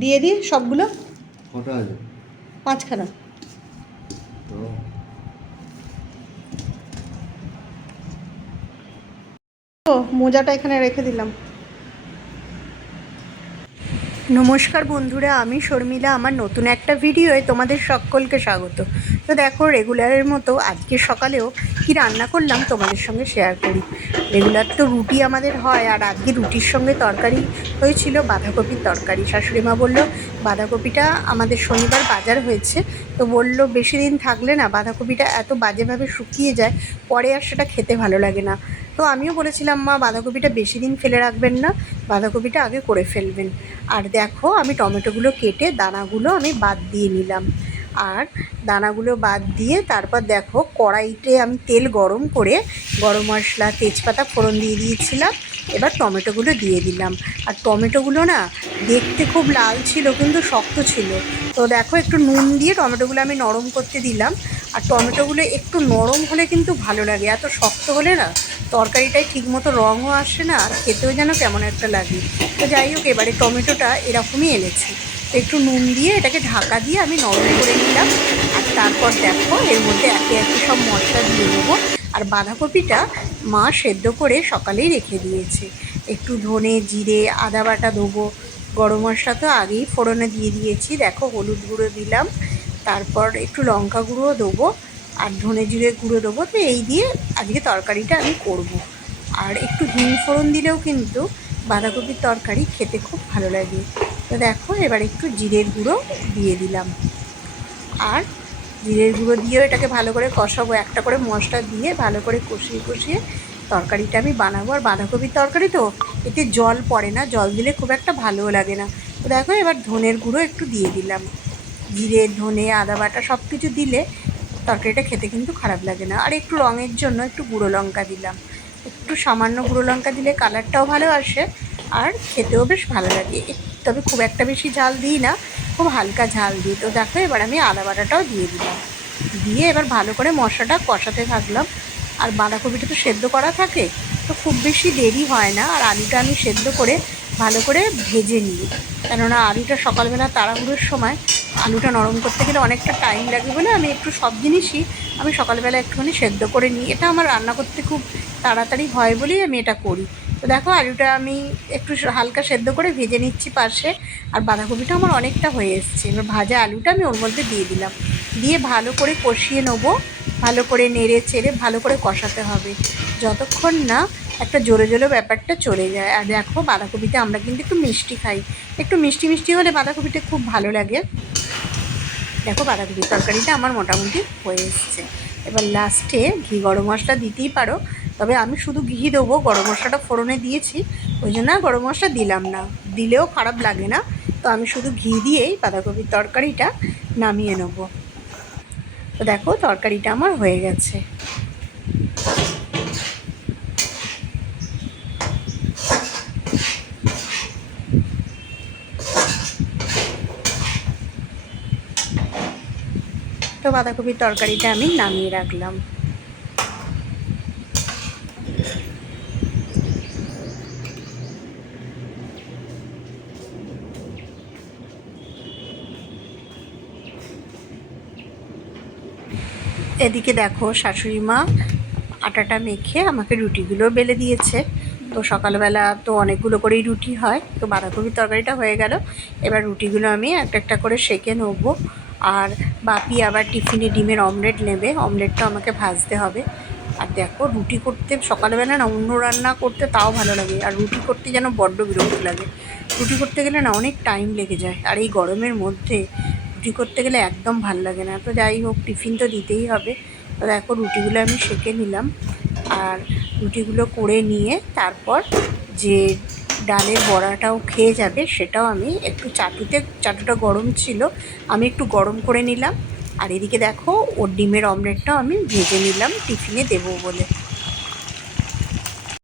দিয়ে দিই সবগুলো। কটা আছে? 5খানা। ও মোজাটা এখানে রেখে দিলাম। নমস্কার বন্ধুরা, আমি শর্মিলা। আমার নতুন একটা ভিডিওয়ে তোমাদের সকলকে স্বাগত। তো দেখো, রেগুলারের মতো আজকে সকালেও কি রান্না করলাম তোমাদের সঙ্গে শেয়ার করি। রেগুলার তো রুটি আমাদের হয়, আর আজকে রুটির সঙ্গে তরকারি হয়েছিল বাঁধাকপির তরকারি। শাশুড়িমা বলল বাঁধাকপিটা আমাদের শনিবার বাজার হয়েছে, তো বলল বেশি দিন থাকলে না বাঁধাকপিটা এত বাজেভাবে শুকিয়ে যায়, পরে আর সেটা খেতে ভালো লাগে না। তো আমিও বলেছিলাম মা বাঁধাকপিটা বেশি দিন ফেলে রাখবেন না, বাঁধাকপিটা আগে করে ফেলবেন। আর দেখো, আমি টমেটোগুলো কেটে দানাগুলো আমি বাদ দিয়ে নিলাম। আর দানাগুলো বাদ দিয়ে তারপর দেখো, কড়াইতে আমি তেল গরম করে গরম মশলা তেজপাতা ফোড়ন দিয়ে দিয়েছিলাম। এবার টমেটোগুলো দিয়ে দিলাম। আর টমেটোগুলো না দেখতে খুব লাল ছিল, কিন্তু শক্ত ছিল। তো দেখো, একটু নুন দিয়ে টমেটোগুলো আমি নরম করতে দিলাম। আর টমেটোগুলো একটু নরম হলে কিন্তু ভালো লাগে, এত শক্ত হলে না তরকারিটায় ঠিকমতো রঙও আসে না, আর খেতেও যেন কেমন একটা লাগে। তো যাই হোক, এবারে টমেটোটা এরকমই এনেছি। তো একটু নুন দিয়ে এটাকে ঢাকা দিয়ে আমি নরম করে নিলাম। আর তারপর দেখো, এর মধ্যে একে একে সব মশলা দিয়ে দেবো। আর বাঁধাকপিটা মা সেদ্ধ করে সকালেই রেখে দিয়েছে। একটু ধনে জিরে আদা বাটা দেবো। গরম মশলা তো আগেই ফোড়নে দিয়ে দিয়েছি। দেখো, হলুদ গুঁড়ো দিলাম, তারপর একটু লঙ্কা গুঁড়োও দেবো, আর ধনে জিরে গুঁড়ো দেবো। তো এই দিয়ে আজকে তরকারিটা আমি করব। আর একটু হিং ফোড়ন দিলেও কিন্তু বাঁধাকপির তরকারি খেতে খুব ভালো লাগে। তো দেখো, এবার একটু জিরের গুঁড়ো দিয়ে দিলাম। আর জিরের গুঁড়ো দিয়েও এটাকে ভালো করে কষাবো। একটা করে মশলা দিয়ে ভালো করে কষিয়ে কষিয়ে তরকারিটা আমি বানাবো। আর বাঁধাকপির তরকারি তো, এতে জল পড়ে না, জল দিলে খুব একটা ভালোও লাগে না। তো দেখো, এবার ধনের গুঁড়ো একটু দিয়ে দিলাম। জিরে ধনে আদা বাটা সব কিছু দিলে তরকারিটা খেতে কিন্তু খারাপ লাগে না। আর একটু রঙের জন্য একটু গুঁড়ো লঙ্কা দিলাম। একটু সামান্য গুঁড়ো লঙ্কা দিলে কালারটাও ভালো আসে, আর খেতেও বেশ ভালো লাগে। তবে খুব একটা বেশি ঝাল দিই না, খুব হালকা ঝাল দিই। তো দেখো, এবার আমি আদা বাটাটাও দিয়ে দিলাম। দিয়ে এবার ভালো করে মশলাটা কষাতে থাকলাম। আর বাঁধাকপিটা তো সেদ্ধ করা থাকে, তো খুব বেশি দেরি হয় না। আর আলুটা আমি সেদ্ধ করে ভালো করে ভেজে নিই, কেননা আলুটা সকালবেলা তাড়াহুড়োর সময় আলুটা নরম করতে গেলে অনেকটা টাইম লাগে বলে আমি একটু সব জিনিসই আমি সকালবেলা একটুখানি সেদ্ধ করে নিই। এটা আমার রান্না করতে খুব তাড়াতাড়ি হয় বলেই আমি এটা করি। তো দেখো, আলুটা আমি একটু হালকা সেদ্ধ করে ভেজে নিচ্ছি পাশে। আর বাঁধাকপিটা আমার অনেকটা হয়ে এসছে। এবার ভাজা আলুটা আমি ওর মধ্যে দিয়ে দিলাম। দিয়ে ভালো করে কষিয়ে নেবো। ভালো করে নেড়ে চেড়ে ভালো করে কষাতে হবে, যতক্ষণ না একটা জোরে জোরে ব্যাপারটা চলে যায়। আর দেখো, বাঁধাকপিতে আমরা কিন্তু একটু মিষ্টি খাই, একটু মিষ্টি মিষ্টি হলে বাঁধাকপিটা খুব ভালো লাগে। দেখো, বাঁধাকপির তরকারিটা আমার মোটামুটি হয়ে এসছে। এবার লাস্টে ঘি গরম মশলা দিতেই পারো, তবে আমি শুধু ঘি দেবো, গরম মশলাটা ফোড়নে দিয়েছি, ওই জন্য গরম মশলা দিলাম না। দিলেও খারাপ লাগে না। তো আমি শুধু ঘি দিয়েই বাঁধাকপির তরকারিটা নামিয়ে নেবো। তো দেখো, তরকারিটা আমার হয়ে গেছে। তো বাঁধাকপির তরকারিটা আমি নামিয়ে রাখলাম। এদিকে দেখো, শাশুড়ি মা আটাটা মেখে আমাকে রুটিগুলো বেলে দিয়েছে। তো সকালবেলা তো অনেকগুলো করেই রুটি হয়, তো বাঁধাকপির তরকারিটা হয়ে গেল। এবার রুটিগুলো আমি একটা একটা করে সেঁকে নেবো। আর বাপি আবার টিফিনে ডিমের অমলেট নেবে, অমলেটটা আমাকে ভাজতে হবে। আর দেখো, রুটি করতে সকালবেলা না অন্য রান্না করতে তাও ভালো লাগে, আর রুটি করতে যেন বড্ড বিরক্তি লাগে। রুটি করতে গেলে না অনেক টাইম লেগে যায়, আর এই গরমের মধ্যে রুটি করতে গেলে একদম ভাল লাগে না। তো যাই হোক, টিফিন তো দিতেই হবে। তো দেখো, রুটিগুলো আমি সেঁকে নিলাম। আর রুটিগুলো করে নিয়ে তারপর যে ডালের বড়াটাও খেয়ে যাবে, সেটাও আমি একটু চাটুটা গরম ছিল, আমি একটু গরম করে নিলাম। আর এদিকে দেখো, ওর ডিমের অমলেটটাও আমি ভেজে নিলাম টিফিনে দেবো বলে।